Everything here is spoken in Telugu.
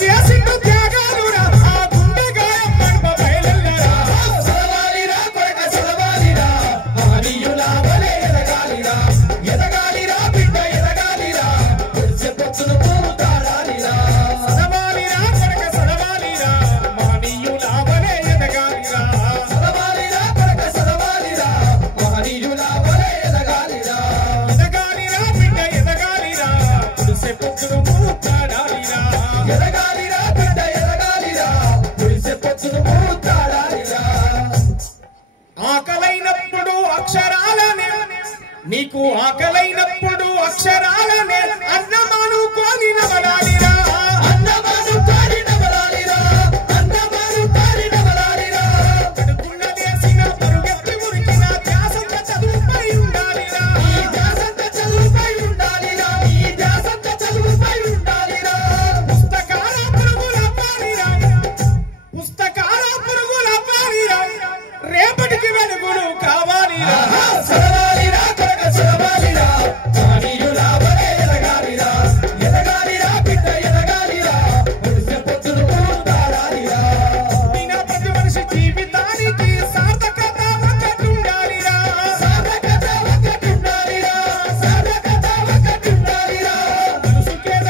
చేసిండు త్యాగాలురా ఆ గుండె గాయం నడుమ బయలెల్లరా చదవాలిరా కొరక చదవాలిరా మహనీయుల వలె ఎదగాలిరా ఎదగాలిరా బిడ్డ ఎదగాలిరా పుడిసె పొచ్చును పూతాడాలిరా చదవాలిరా కొరక చదవాలిరా మహనీయుల వలె ఎదగాలిరా చదవాలిరా కొరక చదవాలిరా మహనీయుల వలె ఎదగాలిరా ఎదగాలిరా బిడ్డ ఎదగాలిరా పుడిసె పొచ్చును పూతాడాలిరా ఎదగాలిరా బిడ్డ ఎదగాలిరా పుడిసె పొచ్చును పూతాడాలిరా ఆకలైనప్పుడు అక్షరాలనే నీకు ఆకలైనప్పుడు అక్షరాలనే అన్నమాను కోని నమలాలి